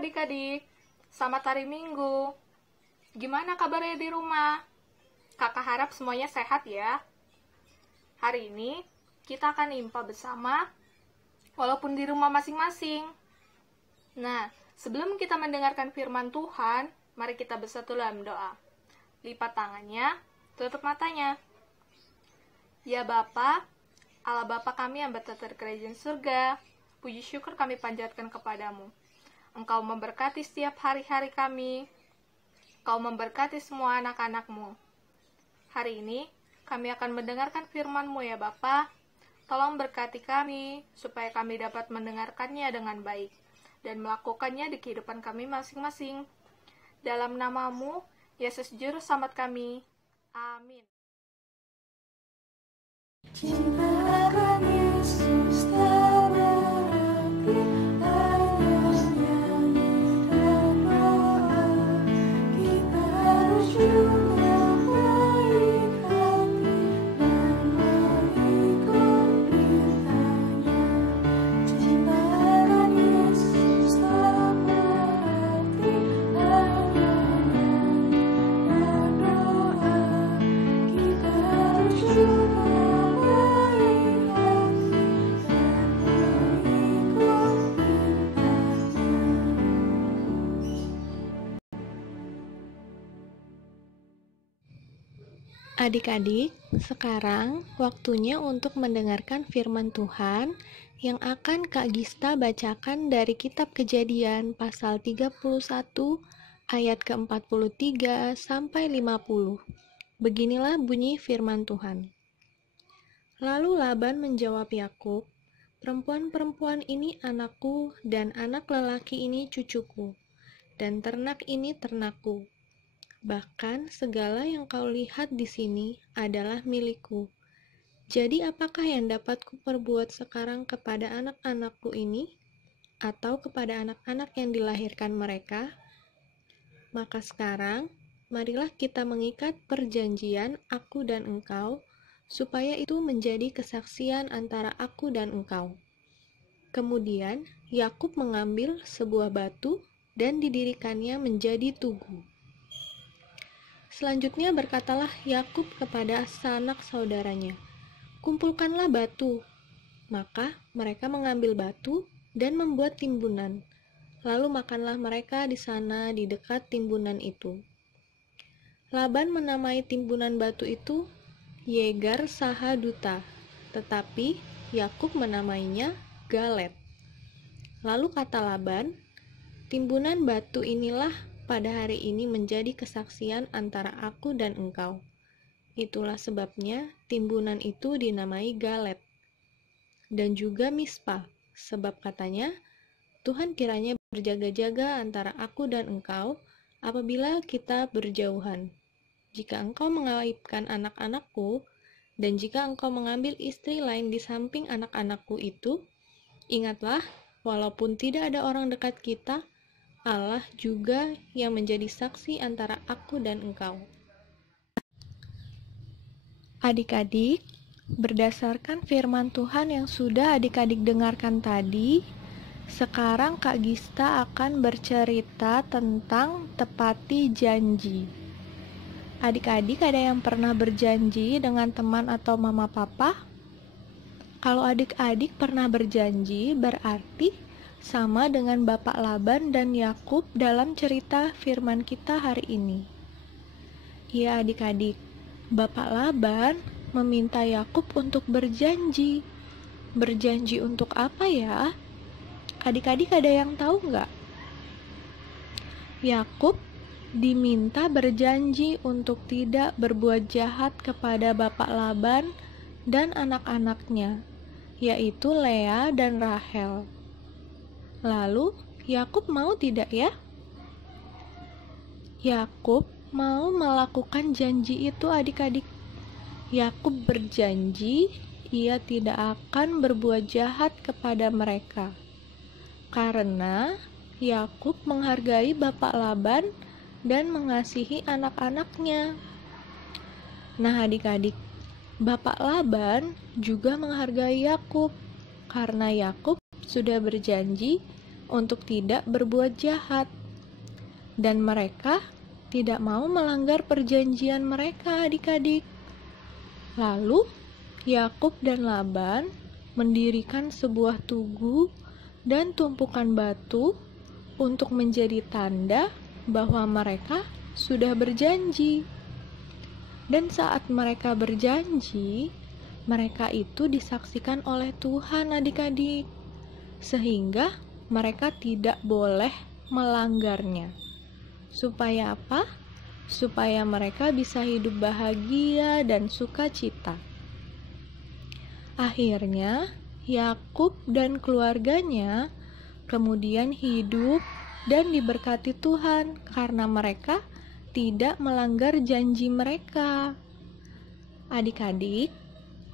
adik-adik, selamat hari Minggu. Gimana kabarnya di rumah? Kakak harap semuanya sehat ya. Hari ini kita akan impa bersama, walaupun di rumah masing-masing. Nah, sebelum kita mendengarkan firman Tuhan, mari kita bersatu dalam doa. Lipat tangannya, tutup matanya. Ya Bapa, Allah Bapa kami yang bertata di kerajaan surga, puji syukur kami panjatkan kepadamu. Engkau memberkati setiap hari-hari kami. Engkau memberkati semua anak-anak-Mu. Hari ini kami akan mendengarkan firman-Mu ya Bapa. Tolong berkati kami, supaya kami dapat mendengarkannya dengan baik, dan melakukannya di kehidupan kami masing-masing. Dalam nama-Mu, Yesus Juru Selamat kami. Amin. Cinta akan Yesus tak berarti hanya nyanyi dan doa. Kita harus juga baik hati dan mengikut perintahnya. Cinta akan Yesus tak berarti hanya nyanyi dan doa. Kita harus juga Adik-adik, sekarang waktunya untuk mendengarkan firman Tuhan yang akan Kak Gista bacakan dari kitab Kejadian pasal 31 ayat ke-43 sampai 50. Beginilah bunyi firman Tuhan. Lalu Laban menjawab Yakub, "Perempuan-perempuan ini anakku dan anak lelaki ini cucuku, dan ternak ini ternakku. Bahkan segala yang kau lihat di sini adalah milikku. Jadi apakah yang dapat kuperbuat sekarang kepada anak-anakku ini, atau kepada anak-anak yang dilahirkan mereka? Maka sekarang, marilah kita mengikat perjanjian aku dan engkau, supaya itu menjadi kesaksian antara aku dan engkau." Kemudian Yakub mengambil sebuah batu dan didirikannya menjadi tugu. Selanjutnya berkatalah Yakub kepada sanak saudaranya, "Kumpulkanlah batu." Maka mereka mengambil batu dan membuat timbunan. Lalu makanlah mereka di sana di dekat timbunan itu. Laban menamai timbunan batu itu Yegar Sahaduta, tetapi Yakub menamainya Galet. Lalu kata Laban, "Timbunan batu inilah pada hari ini menjadi kesaksian antara aku dan engkau." Itulah sebabnya timbunan itu dinamai Galet. Dan juga Mispa, sebab katanya, "Tuhan kiranya berjaga-jaga antara aku dan engkau apabila kita berjauhan. Jika engkau mengaibkan anak-anakku, dan jika engkau mengambil istri lain di samping anak-anakku itu, ingatlah, walaupun tidak ada orang dekat kita, Allah juga yang menjadi saksi antara aku dan engkau." Adik-adik, berdasarkan firman Tuhan yang sudah adik-adik dengarkan tadi, sekarang Kak Gista akan bercerita tentang tepati janji. Adik-adik ada yang pernah berjanji dengan teman atau mama papa? Kalau adik-adik pernah berjanji, berarti sama dengan Bapak Laban dan Yakub dalam cerita firman kita hari ini. Ya adik-adik, Bapak Laban meminta Yakub untuk berjanji. Berjanji untuk apa ya? Adik-adik ada yang tahu nggak? Yakub diminta berjanji untuk tidak berbuat jahat kepada Bapak Laban dan anak-anaknya, yaitu Lea dan Rahel. Lalu, Yakub mau tidak ya? Yakub mau melakukan janji itu adik-adik. Yakub berjanji ia tidak akan berbuat jahat kepada mereka. Karena Yakub menghargai Bapak Laban dan mengasihi anak-anaknya. Nah adik-adik, Bapak Laban juga menghargai Yakub, karena Yakub sudah berjanji untuk tidak berbuat jahat. Dan mereka tidak mau melanggar perjanjian mereka, adik-adik. Lalu, Yakub dan Laban mendirikan sebuah tugu dan tumpukan batu untuk menjadi tanda bahwa mereka sudah berjanji. Dan saat mereka berjanji, mereka itu disaksikan oleh Tuhan, adik-adik, sehingga mereka tidak boleh melanggarnya. Supaya apa? Supaya mereka bisa hidup bahagia dan sukacita. Akhirnya, Yakub dan keluarganya kemudian hidup dan diberkati Tuhan karena mereka tidak melanggar janji mereka. Adik-adik,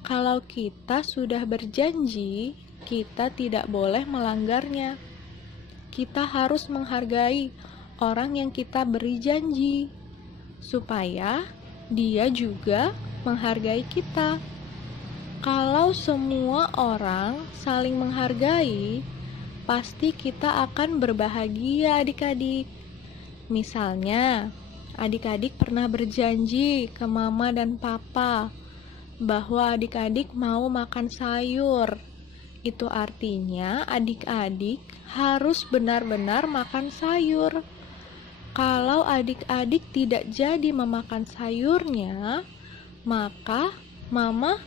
kalau kita sudah berjanji, kita tidak boleh melanggarnya. Kita harus menghargai orang yang kita beri janji, supaya dia juga menghargai kita. Kalau semua orang saling menghargai, pasti kita akan berbahagia, adik-adik. Misalnya, adik-adik pernah berjanji ke mama dan papa bahwa adik-adik mau makan sayur. Itu artinya adik-adik harus benar-benar makan sayur. Kalau adik-adik tidak jadi memakan sayurnya, maka mama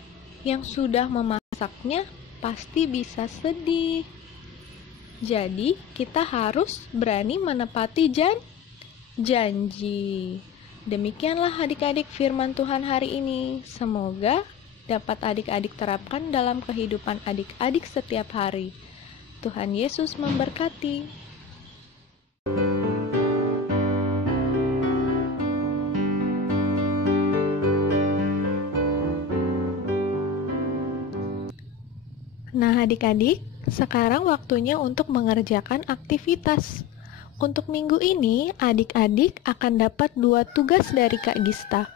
yang sudah memasaknya pasti bisa sedih. Jadi, kita harus berani menepati janji. Demikianlah adik-adik firman Tuhan hari ini. Semoga dapat adik-adik terapkan dalam kehidupan adik-adik setiap hari. Tuhan Yesus memberkati. Nah, adik-adik, sekarang waktunya untuk mengerjakan aktivitas. Untuk minggu ini, adik-adik akan dapat 2 tugas dari Kak Gista.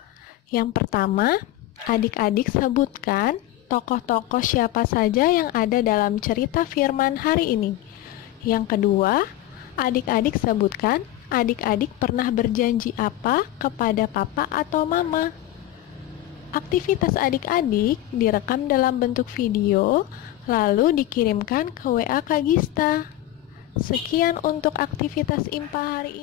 Yang pertama, adik-adik sebutkan tokoh-tokoh siapa saja yang ada dalam cerita firman hari ini. Yang kedua, adik-adik sebutkan adik-adik pernah berjanji apa kepada papa atau mama. Aktivitas adik-adik direkam dalam bentuk video, lalu dikirimkan ke WA Kak Gista. Sekian untuk aktivitas IMPA hari ini.